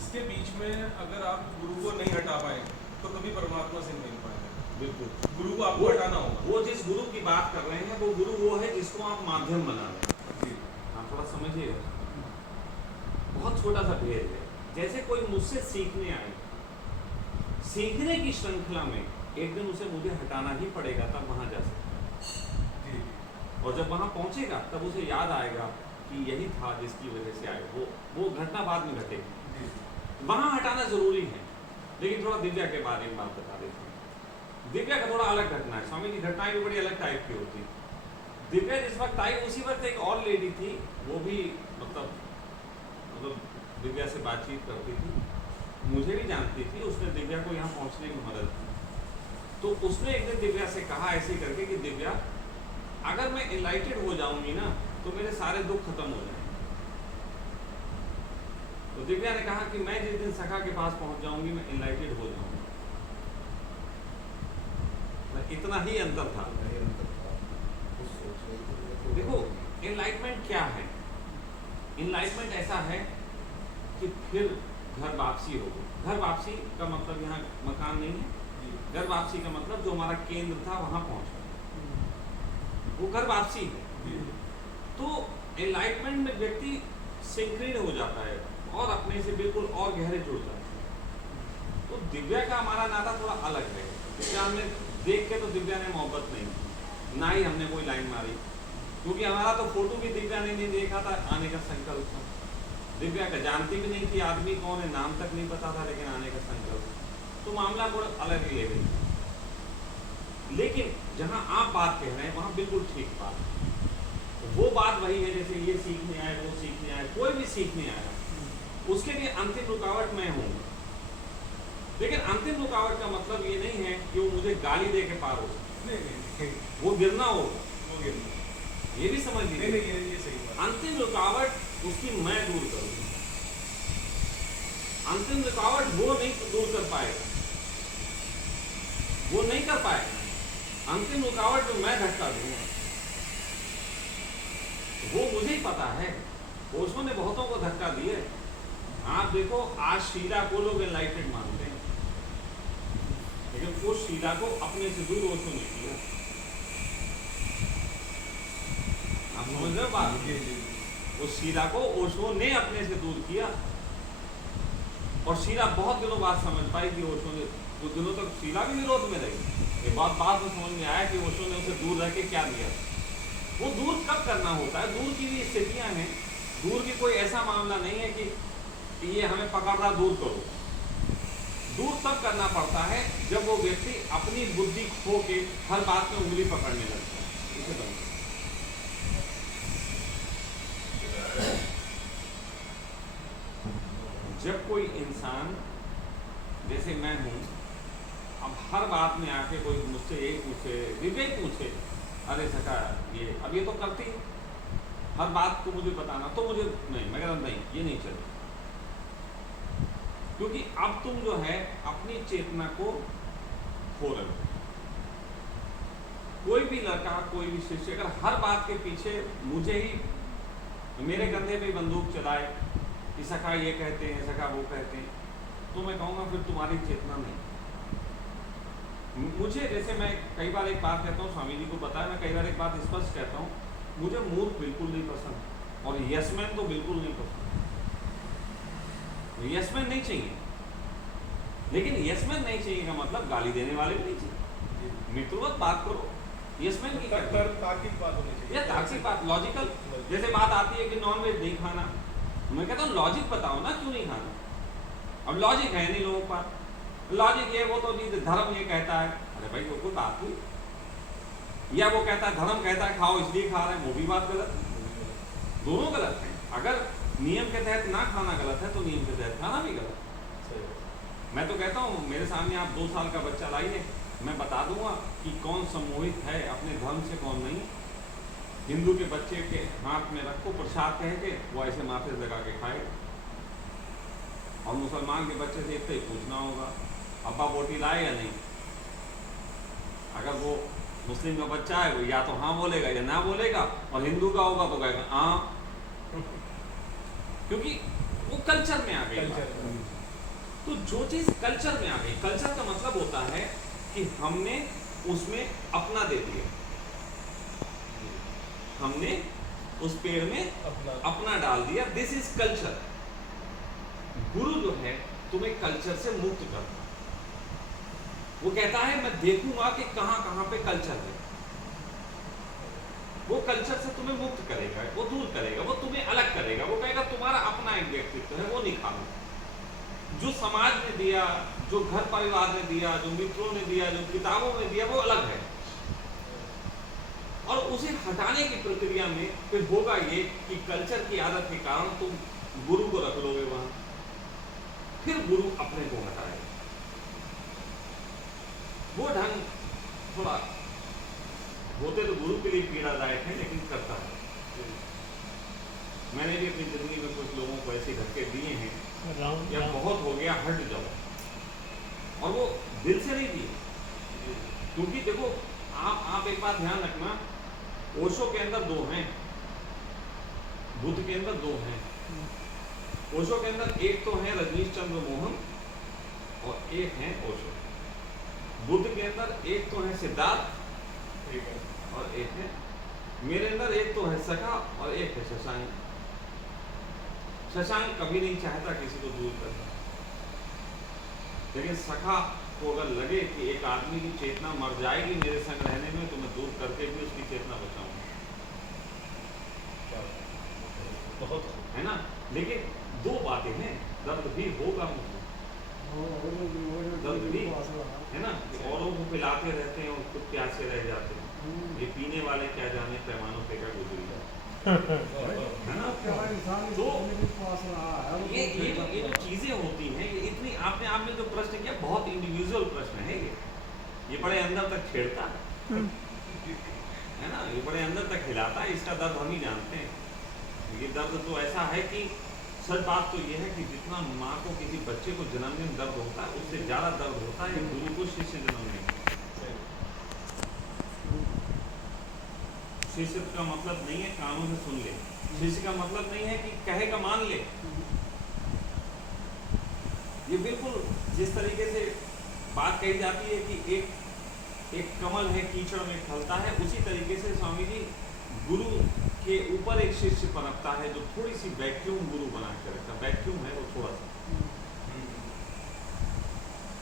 इसके बीच में अगर आप गुरु को नहीं हटा पाए तो कभी परमात्मा से नहीं मिल पाएंगे। बिल्कुल गुरु को आपको हटाना होगा। वो जिस गुरु की बात कर रहे हैं वो गुरु वो है जिसको आप माध्यम बना रहे हैं। जी। आप थोड़ा समझिएगा, बहुत छोटा सा भेद है। जैसे कोई मुझसे सीखने आए, सीखने की श्रृंखला में एक दिन उसे मुझे हटाना ही पड़ेगा, तब वहां जा सकता जी। है। और जब वहां पहुंचेगा तब उसे याद आएगा कि यही था जिसकी वजह से आए, वो घटना बाद में घटेगी। जी। वहां हटाना जरूरी है। लेकिन थोड़ा दिव्या के बारे में बात बता देते हैं। दिव्या का थोड़ा अलग घटना है। स्वामी जी घटनाएं भी बड़ी अलग टाइप की होती। दिव्या जिस वक्त आई उसी वक्त एक और लेडी थी, वो भी मतलब दिव्या से बातचीत करती थी, मुझे भी जानती थी। उसने दिव्या को यहाँ पहुँचने में मदद की। तो उसने एक दिन दिव्या से कहा ऐसे करके कि दिव्या, अगर मैं एनलाइटेड हो जाऊंगी ना तो मेरे सारे दुख खत्म हो जाएंगे। तो दिव्या ने कहा कि मैं जिस दिन सखा के पास पहुंच जाऊंगी मैं एनलाइटेड हो जाऊंगी। इतना ही अंतर था। देखो एनलाइटमेंट क्या है? एनलाइटमेंट ऐसा है कि फिर घर वापसी होगी। घर वापसी का मतलब यहाँ मकान नहीं है। घर वापसी का मतलब जो हमारा केंद्र था वहां पहुंच गया, वो घर वापसी है। तो एनलाइटमेंट में व्यक्ति संकीर्ण हो जाता है और अपने से बिल्कुल और गहरे जुड़ जाता है। तो दिव्या का हमारा नाता थोड़ा अलग है। दिव्या हमने देख के तो दिव्या ने मोहब्बत नहीं की, ना ही हमने कोई लाइन मारी, क्योंकि हमारा तो फोटो भी दिव्या ने नहीं देखा था। आने का संकल्प था। दिव्या का जानती भी नहीं थी आदमी कौन है, नाम तक नहीं पता था, लेकिन आने का संकल्प। तो मामला थोड़ा अलग ही ले गई। लेकिन जहां आप बात कह रहे हैं वहां बिल्कुल ठीक बात है। वो बात वही है जैसे ये सीखने आए, वो सीखने आए, कोई भी सीखने आया, उसके लिए अंतिम रुकावट मैं हूं। लेकिन अंतिम रुकावट का मतलब ये नहीं है कि वो मुझे गाली दे के पार हो सकता। वो गिरना होगा, ये भी समझ लीजिए। ये सही बात। अंतिम रुकावट उसकी मैं दूर करूंगा। अंतिम रुकावट वो नहीं दूर कर पाएगा, वो नहीं कर पाएगा। अंतिम रुकावट जो मैं धक्का दूंगा वो मुझे ही पता है। ओशो ने बहुतों को धक्का दिए। आप देखो आज शीला को लोग एनलाइटेड मानते हैं, लेकिन उस शीला को अपने से दूर ओशो ने किया। आप समझ रहे हो बात? उस शीला को ओशो ने अपने से दूर किया और शीला बहुत दिनों बाद समझ पाई कि ओशो ने, कुछ दिनों तक शीला भी विरोध में रही। ये बात बाद में समझ में आया कि ओशो ने उसे दूर रह के क्या दिया। वो दूर कब करना होता है? दूर की भी स्थितियां हैं। दूर की कोई ऐसा मामला नहीं है कि ये हमें पकड़ रहा दूर करो। दूर तब करना पड़ता है जब वो व्यक्ति अपनी बुद्धि खो के हर बात में उंगली पकड़ने लगता है। इसे समझो। जब कोई इंसान जैसे मैं हूं, अब हर बात में आके कोई मुझसे यही पूछे, दिव्या ही पूछे, अरे सका ये, अब ये तो करती है हर बात को मुझे बताना, तो मुझे नहीं, मैं कहता नहीं ये नहीं चलेगा। क्योंकि अब तुम जो है अपनी चेतना को खो रहे हो। कोई भी लड़का, कोई भी शिष्य अगर हर बात के पीछे मुझे ही, मेरे कंधे पे बंदूक चलाए कि सखा ये कहते हैं, सखा वो कहते हैं, तो मैं कहूँगा फिर तुम्हारी चेतना नहीं। मुझे जैसे मैं कई बार एक बात कहता हूँ, स्वामी जी को बताया, मैं कई बार एक बात स्पष्ट कहता हूँ, मुझे मूर्ख बिल्कुल नहीं पसंद और यसमैन तो बिल्कुल नहीं पसंद। यसमैन नहीं चाहिए, लेकिन यसमैन नहीं चाहिए का मतलब गाली देने वाले भी नहीं चाहिए। मित्रवत बात करो। यसमैन की तार्किक बात होनी चाहिए। या तार्किक बात, लॉजिकल। जैसे बात आती है कि नॉनवेज नहीं खाना, मैं कहता हूँ लॉजिक बताओ ना क्यों नहीं खाना। अब लॉजिक है नहीं लोगों का। लॉजिक ये, वो तो जी धर्म ये कहता है। अरे भाई वो कोई बात हुई? या वो कहता है धर्म कहता है खाओ इसलिए खा रहे हैं, वो भी बात गलत है। दोनों गलत है। अगर नियम के तहत ना खाना गलत है तो नियम के तहत खाना भी गलत है। मैं तो कहता हूँ मेरे सामने आप 2 साल का बच्चा लाइए, मैं बता दूंगा कि कौन सम्मोहित है अपने धर्म से, कौन नहीं। हिंदू के बच्चे के हाथ में रखो प्रसाद कह के, वो ऐसे माथे लगा के खाए। और मुसलमान के बच्चे से इतना ही पूछना होगा अब्बा बोटी लाए या नहीं। अगर वो मुस्लिम का बच्चा है वो या तो हाँ बोलेगा या ना बोलेगा, और हिंदू का होगा तो कहेगा हाँ। क्योंकि वो कल्चर में आ गई बात। कल्चर तो जो चीज कल्चर में आ गई, कल्चर का मतलब होता है कि हमने उसमें अपना दे दिया, हमने उस पेड़ में अपना डाल दिया, दिस इज कल्चर। गुरु जो है तुम्हें कल्चर से मुक्त करता है, वो कहता है मैं देखूंगा कि कहां कहां पे कल्चर है, वो कल्चर से तुम्हें मुक्त करेगा, वो दूर करेगा, वो तुम्हें अलग करेगा, वो कहेगा तुम्हारा अपना एक व्यक्तित्व है, वो निखारो। जो समाज ने दिया, जो घर परिवार ने दिया, जो मित्रों ने दिया, जो किताबों में दिया, वो अलग है। और उसे हटाने की प्रक्रिया में फिर होगा ये कि कल्चर की आदत के कारण तुम गुरु को रख लोगे वहां, फिर गुरु अपने को हटाएगा। वो ढंग थोड़ा होते तो गुरु के लिए पीड़ादायक है, लेकिन करता है। मैंने भी अपनी जिंदगी में कुछ लोगों को ऐसे धक्के दिए हैं, या बहुत हो गया हट जाओ, और वो दिल से नहीं दिए। क्योंकि देखो आप एक बात ध्यान रखना, ओशो के अंदर दो हैं, बुद्ध के अंदर दो हैं। ओशो के अंदर एक तो है रजनीश चंद्र मोहन और एक है ओशो। बुद्ध के अंदर एक तो है सिद्धार्थ और एक है, मेरे अंदर एक तो है सखा और एक है शशांक। शशांक कभी नहीं चाहता किसी को दूर करना, लेकिन सखा को अगर लगे कि एक आदमी की चेतना मर जाएगी मेरे संग रहने में, तो मैं दूर करके भी उसकी चेतना बचाऊंगा, बहुत है ना। लेकिन दो बातें हैं, दर्द भी होगा मुझे, दर्द भी है ना, औरों को पिलाते रहते हैं और खुद प्यासे रह जाते हैं। ये पीने वाले क्या जाने पैमानों पे क्या गुजरी है ना। तो ये जो चीजें होती हैं, ये इतनी आपने आपने जो प्रश्न किया बहुत इंडिविजुअल प्रश्न है, ये बड़े अंदर तक छेड़ता है ना, ये बड़े अंदर तक हिलाता है। इसका दर्द हम ही जानते हैं। ये दर्द तो ऐसा है कि सच बात तो ये है कि जितना माँ को किसी बच्चे को जन्मदिन दर्द होता है, उससे ज्यादा दर्द होता है गुरु को शिष्य जन्मदिन। शिष्य का मतलब नहीं है कानों से सुन ले, शिष्य का मतलब नहीं है कि कहेगा मान ले। ये बिल्कुल जिस तरीके से बात कही जाती है कि एक कमल है कीचड़ में फलता है, उसी तरीके से स्वामी जी गुरु के ऊपर एक शिष्य पनपता है जो थोड़ी सी वैक्यूम गुरु बना के रखता है। वैक्यूम है वो थोड़ा सा,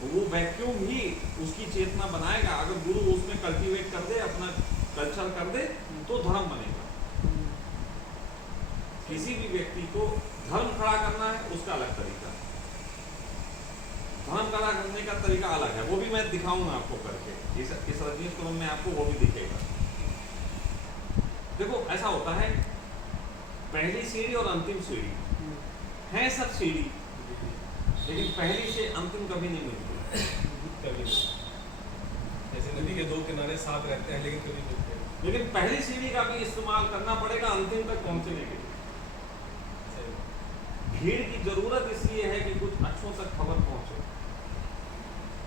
वो वैक्यूम ही उसकी चेतना बनाएगा। अगर गुरु उसमें कल्टीवेट कर दे, अपना कल्चर कर दे, तो धर्म बनेगा। किसी भी व्यक्ति को धर्म खड़ा करना है उसका अलग तरीका, धर्म खड़ा करने का तरीका अलग है, वो भी मैं दिखाऊंगा आपको करके। इस रजनीश कुमार में आपको वो भी दिखेगा। देखो ऐसा होता है, पहली सीढ़ी और अंतिम सीढ़ी है, सब सीढ़ी, लेकिन पहली से अंतिम कभी नहीं मिलती। कभी नहीं। जैसे नदी के दो किनारे साथ रहते हैं लेकिन कभी मिलते हैं। लेकिन पहली सीढ़ी का भी इस्तेमाल करना पड़ेगा अंतिम तक पहुंचने के लिए। भीड़ की जरूरत इसलिए है कि कुछ अच्छों तक खबर पहुंचे,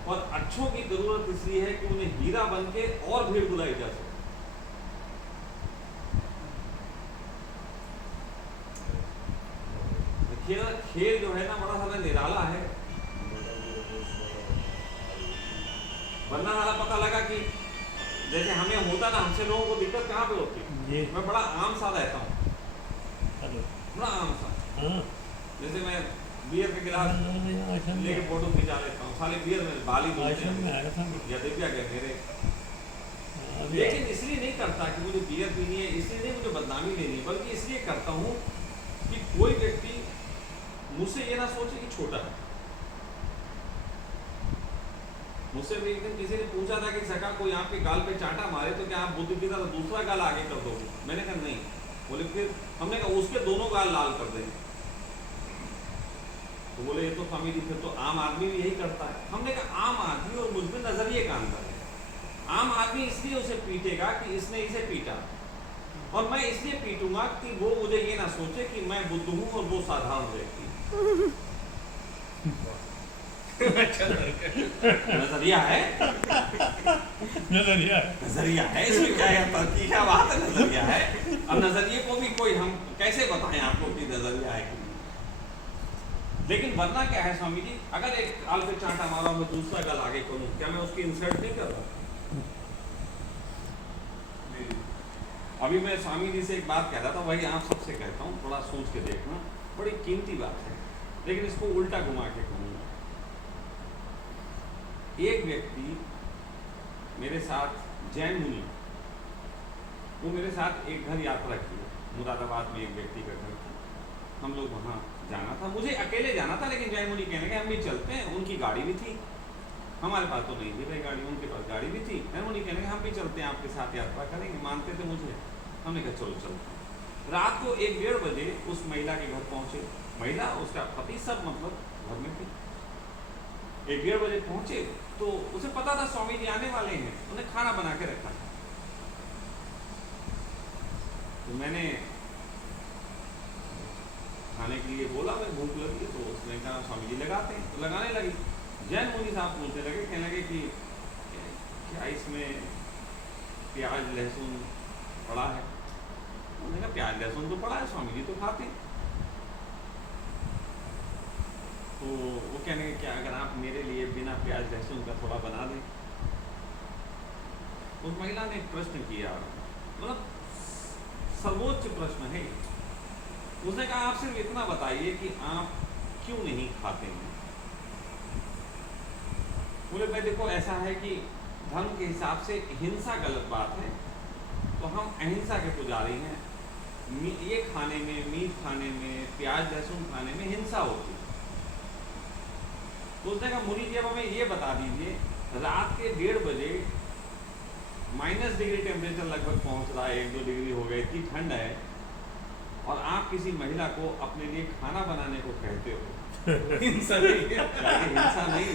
और अच्छों की जरूरत इसलिए है कि उन्हें हीरा बन के और भीड़ बुलाई जा सके। खेल जो है ना बड़ा सारा निराला है, वरना वाला पता लगा कि जैसे हमें होता ना, हमसे लोगों को दिक्कत कहाँ पे होती है। मैं बड़ा आम सा रहता हूँ, बड़ा आम सा। जैसे मैं बियर का गिलास लेके फोटो खिंचा लेता हूँ, साले बियर में बाली बोलते हैं या दिव्या के मेरे, लेकिन इसलिए नहीं करता कि मुझे बियर पीनी है, इसलिए नहीं मुझे बदनामी लेनी है, बल्कि इसलिए करता हूँ कि कोई व्यक्ति मुझसे ये ना सोचे कि छोटा है। मुझसे भी एक दिन किसी ने पूछा था कि सका कोई आपके गाल पे चांटा मारे तो क्या आप बुद्ध की तरह दूसरा गाल आगे कर दोगे? मैंने कहा नहीं। बोले फिर? हमने कहा उसके दोनों गाल लाल कर देंगे। तो बोले ये तो स्वामी जी फिर तो आम आदमी भी यही करता है। हमने कहा आम आदमी और मुझ में नजरिए का अंतर है। आम आदमी इसलिए उसे पीटेगा कि इसने इसे पीटा, और मैं इसलिए पीटूंगा कि वो मुझे ये ना सोचे कि मैं बुद्ध हूँ और वो साधारण व्यक्ति। नजरिया है, नजरिया है, इसमें क्या है? तरक्की क्या बात है? नजरिया है। अब नजरिए को भी कोई हम कैसे बताएं आपको कि नजरिया है कि लेकिन वरना क्या है स्वामी जी, अगर एक गाल पे चांटा मारा मैं दूसरा गाल आगे करूं, क्या मैं उसकी इंसल्ट नहीं कर रहा? अभी मैं स्वामी जी से एक बात कह रहा था, वही आप सबसे कहता हूँ, थोड़ा सोच के देखना, बड़ी कीमती बात है, लेकिन इसको उल्टा घुमा के कहूँगा। एक व्यक्ति मेरे साथ, जैन मुनि, वो मेरे साथ एक घर यात्रा की, मुरादाबाद में एक व्यक्ति का घर था, हम लोग वहाँ जाना था, मुझे अकेले जाना था, लेकिन जैन मुनि कहने के हम भी चलते हैं, उनकी गाड़ी भी थी, हमारे पास तो नहीं थी भाई गाड़ी, उनके पास गाड़ी भी थी, जैन मुनि कहने के हम भी चलते हैं, आपके साथ यात्रा करेंगे, मानते थे मुझे, हमने कहा चलो चलते हैं। रात को 1-1:30 बजे उस महिला के घर पहुँचे, महिला उसका पति सब मतलब घर में थे, 1-1:30 बजे पहुँचे तो उसे पता था स्वामी जी आने वाले हैं, उन्हें खाना बना के रखा था। तो मैंने खाने के लिए बोला, मैं भूख लगी, तो उसने कहा स्वामी जी लगाते हैं, तो लगाने लगी। जैन मुनि साहब पूछने लगे, कहने लगे कि क्या इसमें प्याज लहसुन पड़ा है? उन्होंने कहा प्याज लहसुन तो पड़ा है, स्वामी जी तो खाते हैं। तो वो कहने लगे क्या अगर आप मेरे लिए बिना प्याज लहसुन का थोड़ा बना दें? उस महिला ने एक प्रश्न किया, मतलब सर्वोच्च प्रश्न है। उसने कहा आप सिर्फ इतना बताइए कि आप क्यों नहीं खाते हैं? बोले भाई देखो ऐसा है कि धर्म के हिसाब से हिंसा गलत बात है, तो हम अहिंसा के पुजारी हैं, ये खाने में, मीट खाने में, प्याज लहसुन खाने में हिंसा होती है। तो उसने कहा मुनि जी अब हमें ये बता दीजिए, रात के 1:30 बजे -डिग्री टेम्परेचर लगभग पहुंच रहा है, 1-2 डिग्री हो गए, इतनी ठंड है, और आप किसी महिला को अपने लिए खाना बनाने को कहते हो, हिंसा नहीं है, हिंसा नहीं।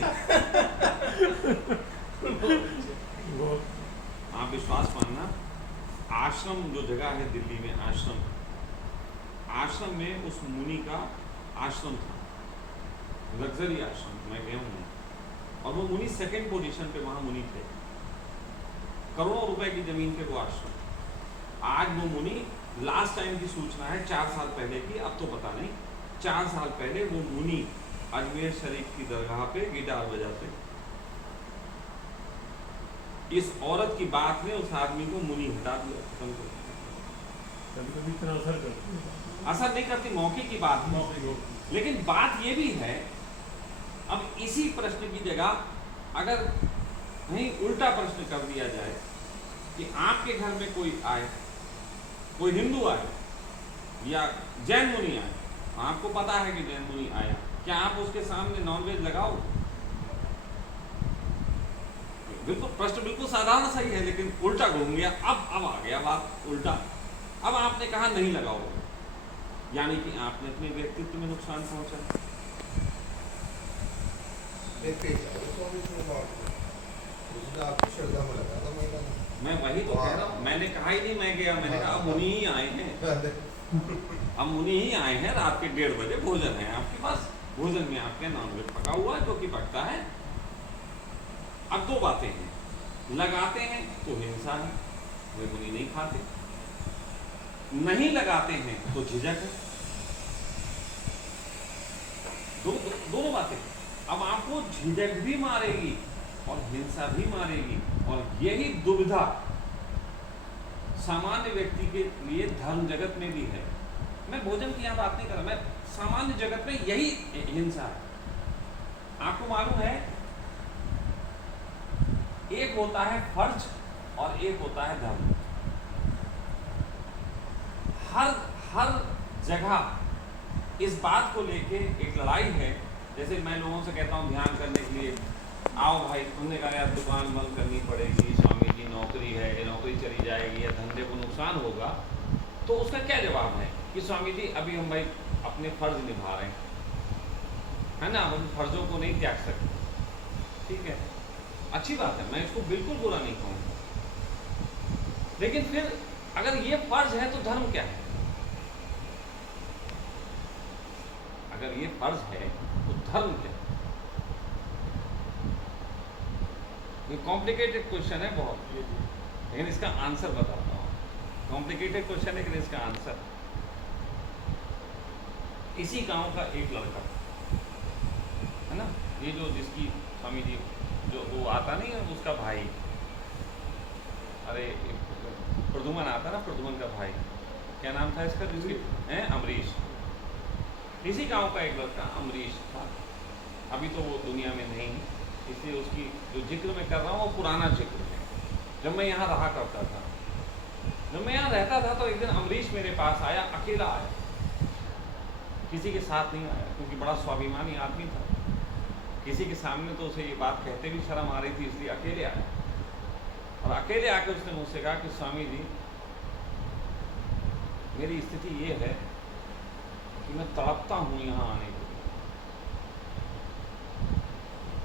आप विश्वास मानना, आश्रम जो जगह है दिल्ली में, आश्रम में उस मुनि का आश्रम था, लग्जरी आश्रम, मैं गया हूँ, और वो मुनि 2nd पोजीशन पे वहाँ मुनि थे, करोड़ों रुपए की जमीन पे वो आश्रम। आज वो मुनि, लास्ट टाइम की सूचना है 4 साल पहले की, अब तो पता नहीं, 4 साल पहले वो मुनि अजमेर शरीफ की दरगाह पे गिटार बजाते। इस औरत की बात ने उस आदमी को मुनि हटा दिया, खत्म कर दिया। कभी इतना असर करती है, असर नहीं करती, मौके की बात है। लेकिन बात ये भी है, अब इसी प्रश्न की जगह अगर नहीं उल्टा प्रश्न कर दिया जाए कि आपके घर में कोई आए, कोई हिंदू आए या जैन मुनि आए, आपको पता है कि जैन मुनि आया, क्या आप उसके सामने नॉनवेज लगाओ? बिल्कुल प्रश्न बिल्कुल साधारण सही है, लेकिन उल्टा घूम गया। अब आ गया बात उल्टा। अब आपने कहा नहीं लगाओ, यानी कि आपने अपने व्यक्तित्व में नुकसान पहुंचा। आपकी श्रद्धा में लगा था महिला ने। मैं वही तो कह रहा हूँ, मैंने कहा ही नहीं मैं गया, मैंने कहा अब मुनि ही आए हैं, अब मुनि ही आए हैं, रात के 1:30 बजे भोजन है आपके पास, भोजन में आपके नॉनवेज पका हुआ है, जो कि पकता है। अब 2 बातें हैं, लगाते हैं तो हिंसा है, वे मुनि नहीं खाते, नहीं लगाते हैं तो झिझक है, दोनों बातें। अब आपको झिझक भी मारेगी और हिंसा भी मारेगी, और यही दुविधा सामान्य व्यक्ति के लिए धर्म जगत में भी है। मैं भोजन की यहाँ बात नहीं कर रहा, मैं सामान्य जगत में यही हिंसा है। आपको मालूम है, एक होता है फर्ज और एक होता है धर्म। हर जगह इस बात को लेके एक लड़ाई है। जैसे मैं लोगों से कहता हूँ ध्यान करने के लिए, आओ भाई, तुमने कहा यार दुकान बंद करनी पड़ेगी, स्वामी जी नौकरी है, ये नौकरी चली जाएगी या धंधे को नुकसान होगा, तो उसका क्या जवाब है कि स्वामी जी अभी हम भाई अपने फर्ज निभा रहे हैं, है ना, हम फर्जों को नहीं त्याग सकते। ठीक है, अच्छी बात है, मैं इसको बिल्कुल बुरा नहीं कहूँगा, लेकिन फिर अगर ये फर्ज है तो धर्म क्या है? अगर ये फर्ज है तो धर्म क्या है? ये कॉम्प्लिकेटेड क्वेश्चन है बहुत, लेकिन इसका आंसर बताता हूँ। कॉम्प्लिकेटेड क्वेश्चन है लेकिन इसका आंसर, इसी गांव का एक लड़का है ना, ये जो जिसकी स्वामी जी जो वो आता नहीं है उसका भाई, अरे प्रदुमन आता ना, प्रदुमन का भाई, क्या नाम था इसका जिसकी हैं, अमरीश, इसी गांव का एक लड़का अमरीश था, अभी तो वो दुनिया में नहीं, इसलिए उसकी जो जिक्र मैं कर रहा हूँ वो पुराना जिक्र है, जब मैं यहाँ रहा करता था। जब मैं यहाँ रहता था तो एक दिन अमरीश मेरे पास आया, अकेला आया, किसी के साथ नहीं आया, क्योंकि बड़ा स्वाभिमानी आदमी था, किसी के सामने तो उसे ये बात कहते भी शर्म आ रही थी, इसलिए अकेले आया। और अकेले आके उसने मुझसे कहा कि स्वामी जी मेरी स्थिति ये है कि मैं तड़पता हूँ यहाँ आने के लिए,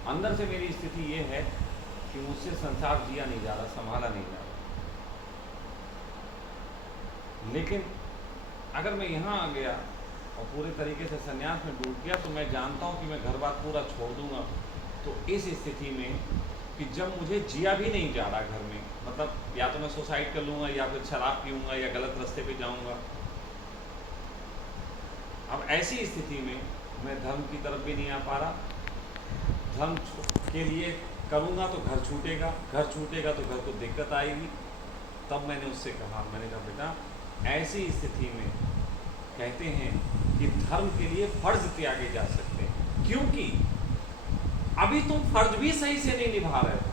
अंदर से मेरी स्थिति ये है कि मुझसे संसार जिया नहीं जा रहा, संभाला नहीं जा रहा, लेकिन अगर मैं यहाँ आ गया और पूरे तरीके से संन्यास में डूब गया तो मैं जानता हूँ कि मैं घर बार पूरा छोड़ दूंगा। तो इस स्थिति में कि जब मुझे जिया भी नहीं जा रहा घर में, मतलब या तो मैं सुसाइड कर लूँगा या फिर शराब पीऊँगा या गलत रास्ते पे जाऊँगा, अब ऐसी स्थिति में मैं धर्म की तरफ भी नहीं आ पा रहा, धर्म के लिए करूँगा तो घर छूटेगा, घर छूटेगा तो घर को दिक्कत आएगी। तब मैंने उससे कहा, मैंने कहा बेटा ऐसी स्थिति में कहते हैं कि धर्म के लिए फर्ज त्यागे जा सकते हैं, क्योंकि अभी तुम फर्ज भी सही से नहीं निभा रहे हो,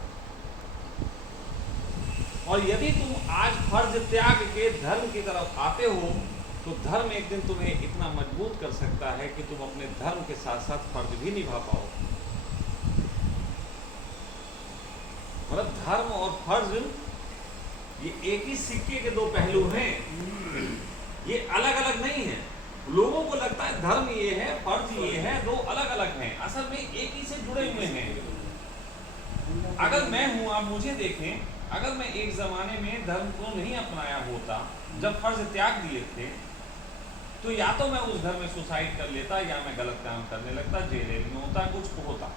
और यदि तुम आज फर्ज त्याग के धर्म की तरफ आते हो तो धर्म एक दिन तुम्हें इतना मजबूत कर सकता है कि तुम अपने धर्म के साथ साथ फर्ज भी निभा पाओ। मतलब धर्म और फर्ज ये एक ही सिक्के के दो पहलू हैं, ये अलग अलग नहीं है। लोगों को लगता है धर्म ये है, फर्ज ये है, दो अलग अलग हैं, असल में एक ही से जुड़े हुए हैं। अगर मैं हूं, आप मुझे देखें, अगर मैं एक जमाने में धर्म को नहीं अपनाया होता, जब फर्ज त्याग दिए थे, तो या तो मैं उस घर में सुसाइड कर लेता या मैं गलत काम करने लगता, जेल में होता, कुछ होता।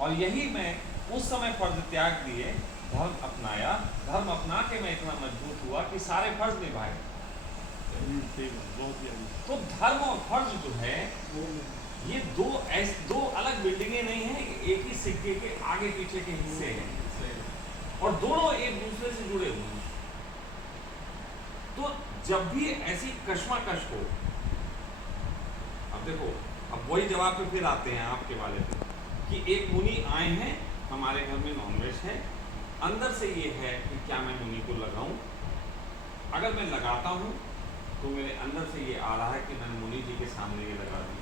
और यही मैं उस समय फर्ज त्याग दिए, धर्म अपनाया, धर्म अपना के मैं इतना मजबूत हुआ कि सारे फर्ज निभाए। तो धर्म और फर्ज जो है ये दो अलग बिल्डिंगें नहीं है, एक ही सिक्के के आगे पीछे के हिस्से हैं और दोनों एक दूसरे से जुड़े हुए हैं। तो जब भी ऐसी कश्मकश हो, अब देखो, अब वही जवाब पे फिर आते हैं आपके वाले पे कि एक मुनि आए हैं, हमारे घर में नॉनवेज है, अंदर से ये है कि क्या मैं मुनि को लगाऊं। अगर मैं लगाता हूं तो मेरे अंदर से ये आ रहा है कि मैंने मुनि जी के सामने ये लगा दी,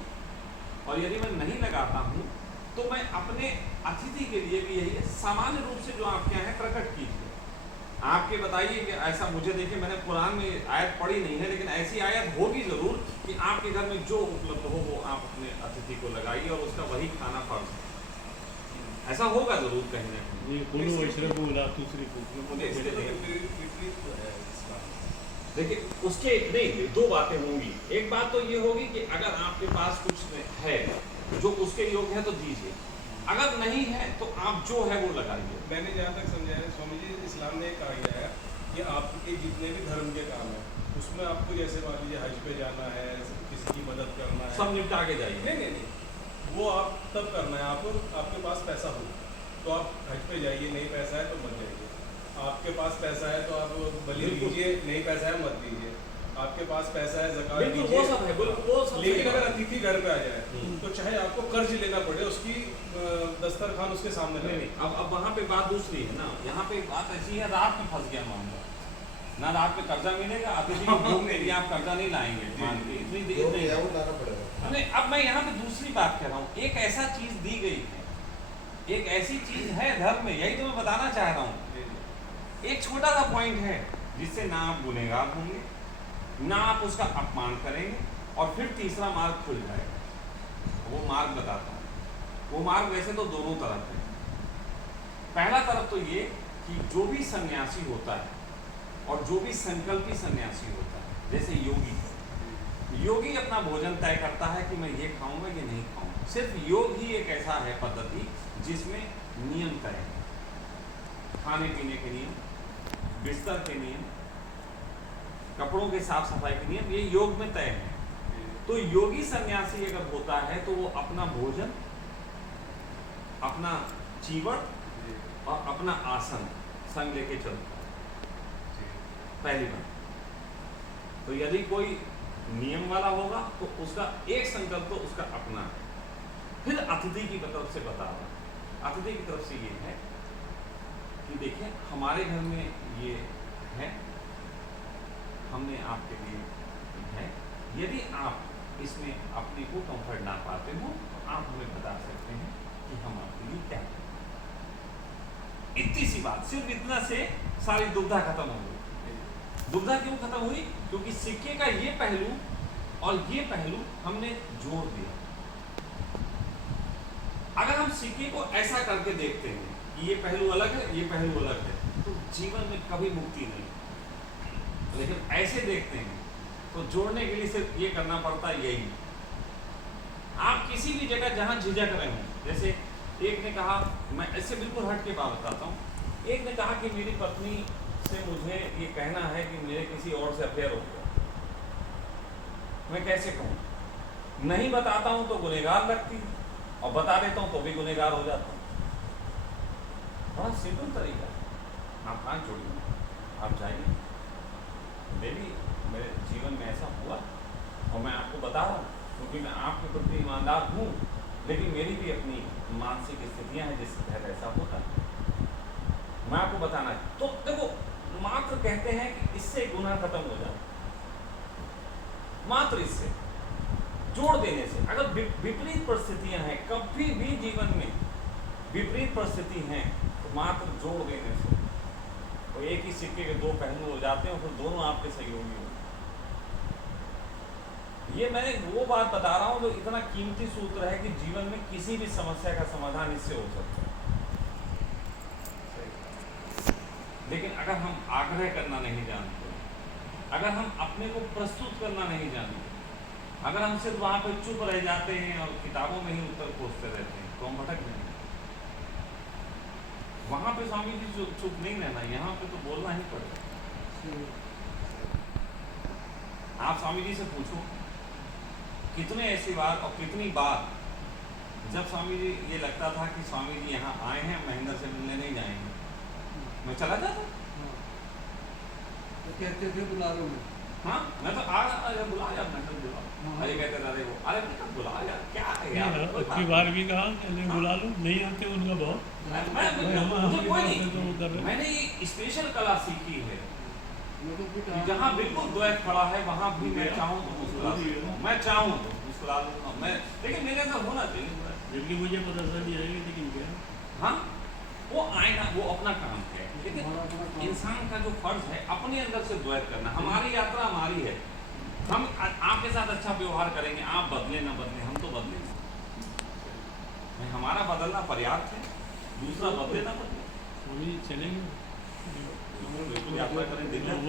और यदि मैं नहीं लगाता हूं तो मैं अपने अतिथि के लिए भी यही है, सामान्य रूप से जो आपके यहाँ है प्रकट कीजिए। आपके बताइए कि ऐसा, मुझे देखिए मैंने कुरान में आयत पढ़ी नहीं है, लेकिन ऐसी आयत होगी जरूर कि आपके घर में जो उपलब्ध हो वो आप अपने अतिथि को लगाइए और उसका वही खाना फर्ज है। ऐसा होगा जरूर कहीं ना कहीं। देखिए उसके नहीं, दो बातें होंगी। एक बात तो ये होगी कि अगर आपके पास कुछ है जो उसके योग्य है तो दीजिए, अगर नहीं है तो आप जो है वो लगाइए। मैंने जहाँ तक समझा है स्वामी जी, इस्लाम ने कहा गया है कि आपके जितने भी धर्म के काम है उसमें आपको जैसे मान लीजिए हज पे जाना है, किसी की मदद करना है, सब निपटा के जाइए। नहीं, वो आप तब करना है, आपके पास पैसा हो तो आप हज पे जाइए, नहीं पैसा है तो मत जाइए। आपके पास पैसा है तो आप बलि दीजिए, नहीं पैसा है मत दीजिए। आपके पास पैसा है ज़कात दीजिए, वो सब है, वो सब। लेकिन अगर अतिथि घर पे आ जाए तो चाहे आपको कर्ज लेना पड़े, उसकी दस्तरखान उसके सामने नहीं, अब वहाँ पे बात दूसरी है ना। यहाँ पे बात ऐसी है, रात में फंस गया मामला ना, रात में कर्जा मिलेगा, अतिथि को भूख नहीं दिया, आप कर्जा नहीं लाएंगे मान के, इतनी देर नहीं। अब मैं यहाँ पे दूसरी बात कह रहा हूँ, एक ऐसा चीज दी गई है, एक ऐसी चीज है धर्म में, यही तो मैं बताना चाह रहा हूँ। एक छोटा सा पॉइंट है जिससे ना आप गुनहगार होंगे, ना आप उसका अपमान करेंगे, और फिर तीसरा मार्ग खुल जाएगा। वो मार्ग बताता हूँ। वो मार्ग वैसे तो दोनों तरफ है। पहला तरफ तो ये कि जो भी सन्यासी होता है और जो भी संकल्पी सन्यासी होता है, जैसे योगी अपना भोजन तय करता है कि मैं ये खाऊंगा ये नहीं खाऊंगा। सिर्फ योग ही एक ऐसा है पद्धति जिसमें नियम तय है, खाने पीने के नियम, बिस्तर के नियम, कपड़ों के साफ सफाई के नियम, ये योग में तय है। तो योगी सन्यासी अगर होता है तो वो अपना भोजन अपना चीवड़ जी और अपना आसन संग लेके चलता है, जी पहली बात। तो यदि कोई नियम वाला होगा तो उसका एक संकल्प तो उसका अपना है। फिर अतिथि की तरफ से बता रहा, अतिथि की तरफ से ये है कि देखिए हमारे घर में ये है, हमने आपके लिए है, यदि आप इसमें अपने को कंफर्ट ना पाते हो तो आप हमें बता सकते हैं कि हम आपके लिए क्या करें। इतनी सी बात, सिर्फ इतना से सारी दुविधा खत्म हो गई। दुविधा क्यों खत्म हुई? क्योंकि सिक्के का ये पहलू और ये पहलू हमने जोड़ दिया। अगर हम सिक्के को ऐसा करके देखते हैं कि ये पहलू अलग है, ये पहलू अलग है, तो जीवन में कभी मुक्ति नहीं। लेकिन ऐसे देखते हैं तो जोड़ने के लिए सिर्फ ये करना पड़ता है, यही। आप किसी भी जगह जहां झिझक रहे हो, जैसे एक ने कहा, मैं ऐसे बिल्कुल हट के बात बताता हूँ, एक ने कहा कि मेरी पत्नी से मुझे ये कहना है कि मेरे किसी और से अफेयर हो गया, मैं कैसे कहूँ? नहीं बताता हूँ तो गुनहगार लगती है, और बता देता हूँ तो भी गुनहगार हो जाता हूँ। बड़ा सिंपल तरीका है, आप हाथ जोड़िए, आप जाइए, बेबी मेरे जीवन में ऐसा हुआ और मैं आपको बता रहा हूँ क्योंकि मैं आपके प्रति ईमानदार हूँ, लेकिन मेरी भी अपनी मानसिक स्थितियाँ हैं जिसके तहत ऐसा होता है, मैं आपको बताना है। तो देखो, मात्र कहते हैं कि इससे गुनाह खत्म हो जाए, मात्र इससे जोड़ देने से। अगर विपरीत परिस्थितियां हैं, कभी भी जीवन में विपरीत परिस्थिति हैं, तो मात्र जोड़ देने से तो एक ही सिक्के के दो पहलू हो जाते हैं और फिर दोनों आपके सहयोगी होते हैं। ये मैं वो बात बता रहा हूँ जो इतना कीमती सूत्र है कि जीवन में किसी भी समस्या का समाधान इससे हो सकता है। लेकिन अगर हम आग्रह करना नहीं जानते, अगर हम अपने को प्रस्तुत करना नहीं जानते, अगर हम सिर्फ वहां पर चुप रह जाते हैं और किताबों में ही उत्तर खोजते रहते हैं, तो हम भटक जाएंगे। वहां पे स्वामी जी चुप नहीं रहना, यहाँ पे तो बोलना ही पड़ेगा। आप स्वामी जी से पूछो कितने ऐसी बार और कितनी बार जब स्वामी जी ये लगता था कि स्वामी जी यहाँ आए हैं, महेंद्र से मिलने नहीं जाएंगे, मैं चला जाता। तो कहते थे बुला लो मैं। हाँ, मैं तो आ बुला यार, मैं तो बुला। अरे कहते थे वो, अरे मैं तो बुला यार, क्या है यार, अबकी बार भी कहा चले बुला लो, नहीं आते उनका बहुत। मुझे कोई नहीं, मैंने ये स्पेशल कला सीखी है कि जहाँ बिल्कुल द्वैत खड़ा है वहाँ भी मैं चाहूँ तो मुस्कुरा सकता हूँ, मैं चाहूँ तो मुस्कुरा लूँगा मैं, लेकिन मेरे अंदर होना चाहिए। जबकि मुझे पता चल जाएगा, लेकिन क्या, हाँ, वो आएगा, वो अपना काम है, लेकिन इंसान का जो फर्ज है अपने अंदर से द्वैत करना। हमारी यात्रा हमारी है, हम आपके साथ अच्छा व्यवहार करेंगे, आप बदले ना बदले, हम तो बदलेंगे। हमारा बदलना पर्याप्त है, दूसरा बदले ना बदले। स्वामी चलेंगे बिल्कुल यात्रा करें, दिल्ली